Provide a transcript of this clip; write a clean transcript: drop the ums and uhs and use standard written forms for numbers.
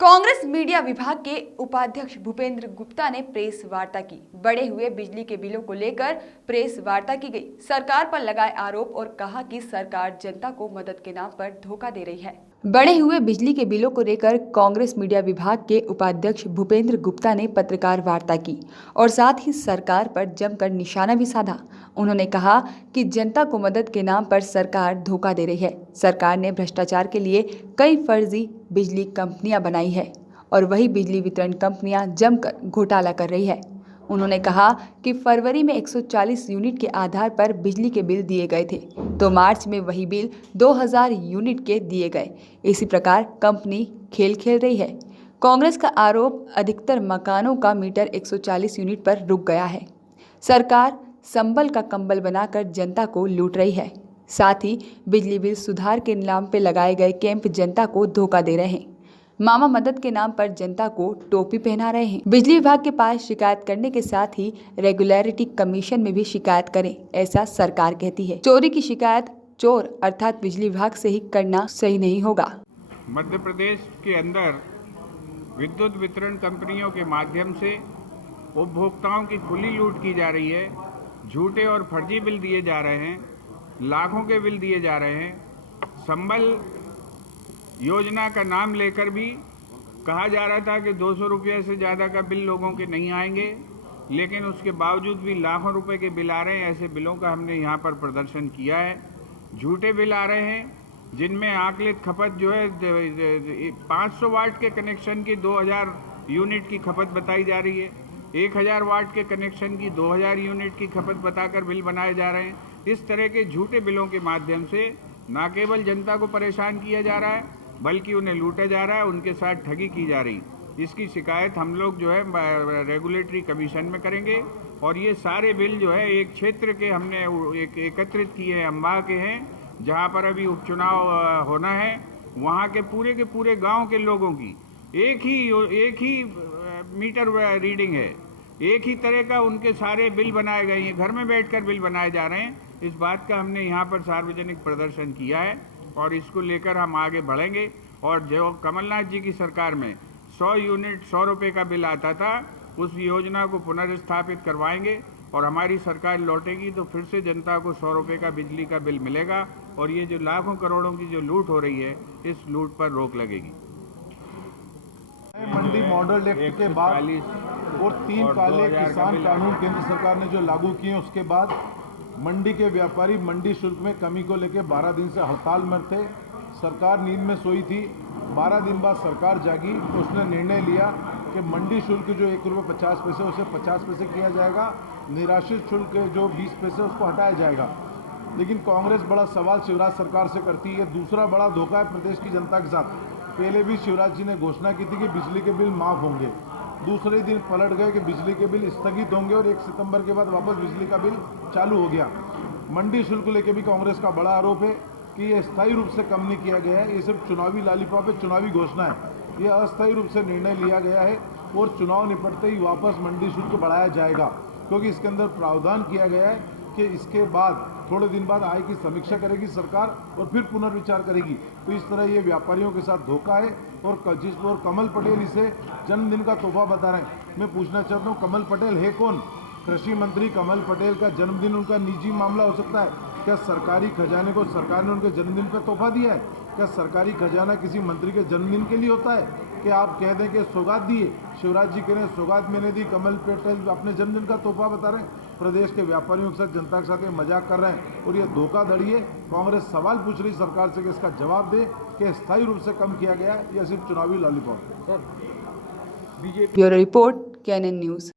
Congress media विभाग के उपाध्यक्ष भूपेंद्र गुप्ता ने प्रेस वार्ता की। बढ़े हुए बिजली के बिलों को लेकर प्रेस वार्ता की गई। सरकार पर लगाए आरोप और कहा कि सरकार जनता को मदद के नाम पर धोखा दे रही है। बढ़े हुए बिजली के बिलों को लेकर कांग्रेस मीडिया विभाग के उपाध्यक्ष भूपेंद्र गुप्ता ने पत्रकार वार्ता की और साथ ही सरकार पर जमकर निशाना भी साधा। उन्होंने कहा कि जनता को मदद के नाम पर सरकार धोखा दे रही है। सरकार ने भ्रष्टाचार के लिए कई फर्जी बिजली कंपनियां बनाई है और वही बिजली वितरण कंपनियां जमकर घोटाला कर रही है। उन्होंने कहा कि फरवरी में 140 यूनिट के आधार पर बिजली के बिल दिए गए थे, तो मार्च में वही बिल 2000 यूनिट के दिए गए। इसी प्रकार कंपनी खेल खेल रही है। कांग्रेस का आरोप, अधिकतर मकानों का मीटर 140 यूनिट पर रुक गया है। सरकार संबल का कंबल बनाकर जनता को लूट रही है। साथ ही बिजली बिल सुधार के नाम पर लगाए गए कैंप जनता को धोखा दे रहे हैं। मामा मदद के नाम पर जनता को टोपी पहना रहे हैं। बिजली विभाग के पास शिकायत करने के साथ ही रेगुलेटरी कमीशन में भी शिकायत करें, ऐसा सरकार कहती है। चोरी की शिकायत चोर अर्थात बिजली विभाग से ही करना सही नहीं होगा। मध्य प्रदेश के अंदर विद्युत वितरण कंपनियों के माध्यम से उपभोक्ताओं की खुली लूट की जा रही है। झूठे और फर्जी बिल दिए जा रहे हैं, लाखों के बिल दिए जा रहे हैं। संबल योजना का नाम लेकर भी कहा जा रहा था कि 200 रुपये से ज़्यादा का बिल लोगों के नहीं आएंगे, लेकिन उसके बावजूद भी लाखों रुपए के बिल आ रहे हैं। ऐसे बिलों का हमने यहाँ पर प्रदर्शन किया है। झूठे बिल आ रहे हैं जिनमें आकलित खपत जो है 500 वाट के कनेक्शन की 2000 यूनिट की खपत बताई जा रही है। 1000 वाट के कनेक्शन की 2000 यूनिट की खपत बताकर बिल बनाए जा रहे हैं। इस तरह के झूठे बिलों के माध्यम से न केवल जनता को परेशान किया जा रहा है, बल्कि उन्हें लूटा जा रहा है, उनके साथ ठगी की जा रही। इसकी शिकायत हम लोग जो है रेगुलेटरी कमीशन में करेंगे और ये सारे बिल जो है एक क्षेत्र के हमने एकत्रित किए हैं, अम्बाह के हैं, जहाँ पर अभी उपचुनाव होना है। वहाँ के पूरे गांव के लोगों की एक ही मीटर रीडिंग है, एक ही तरह का उनके सारे बिल बनाए गए हैं। घर में बैठकर बिल बनाए जा रहे हैं। इस बात का हमने यहाँ पर सार्वजनिक प्रदर्शन किया है और इसको लेकर हम आगे बढ़ेंगे। और जो कमलनाथ जी की सरकार में 100 यूनिट 100 रुपये का बिल आता था, उस योजना को पुनर्स्थापित करवाएंगे और हमारी सरकार लौटेगी तो फिर से जनता को 100 रुपये का बिजली का बिल मिलेगा और ये जो लाखों करोड़ों की जो लूट हो रही है, इस लूट पर रोक लगेगी। मंडी मॉडल एक्ट के बाद और 3 काले किसान कानून केंद्र सरकार ने जो लागू किए, उसके बाद मंडी के व्यापारी मंडी शुल्क में कमी को लेकर 12 दिन से हड़ताल में थे। सरकार नींद में सोई थी। 12 दिन बाद सरकार जागी तो उसने निर्णय लिया कि मंडी शुल्क जो ₹1.50 उसे 50 पैसे किया जाएगा, निराश्रित शुल्क जो 20 पैसे उसको हटाया जाएगा। लेकिन कांग्रेस बड़ा सवाल शिवराज सरकार से करती है। दूसरा बड़ा धोखा है प्रदेश की जनता के साथ। पहले भी शिवराज जी ने घोषणा की थी कि बिजली के बिल माफ़ होंगे, दूसरे दिन पलट गए कि बिजली के बिल स्थगित होंगे और 1 सितंबर के बाद वापस बिजली का बिल चालू हो गया। मंडी शुल्क लेके भी कांग्रेस का बड़ा आरोप है कि ये स्थायी रूप से कम नहीं किया गया है। ये सिर्फ चुनावी लॉलीपॉप है, चुनावी घोषणा है। ये अस्थायी रूप से निर्णय लिया गया है और चुनाव निपटते ही वापस मंडी शुल्क बढ़ाया जाएगा, क्योंकि इसके अंदर प्रावधान किया गया है कि इसके बाद थोड़े दिन बाद आय की समीक्षा करेगी सरकार और फिर पुनर्विचार करेगी। तो इस तरह ये व्यापारियों के साथ धोखा है और कमल पटेल इसे जन्मदिन का तोहफा बता रहे हैं। मैं पूछना चाहता हूँ, कमल पटेल है कौन? कृषि मंत्री कमल पटेल का जन्मदिन उनका निजी मामला हो सकता है क्या? सरकारी खजाने को सरकार ने उनके जन्मदिन पर तोहफा दिया है क्या? सरकारी खजाना किसी मंत्री के जन्मदिन के लिए होता है कि आप कह दें कि सौगात दिए? शिवराज जी कह रहे हैं सौगात मैंने दी, कमल पटेल अपने जन्मदिन का तोहफा बता रहे हैं। प्रदेश के व्यापारियों के साथ, जनता के साथ ये मजाक कर रहे हैं और ये धोखाधड़ी है। कांग्रेस सवाल पूछ रही सरकार से कि इसका जवाब दे कि स्थायी रूप से कम किया गया या सिर्फ चुनावी lollipop. Bureau report, KNN news.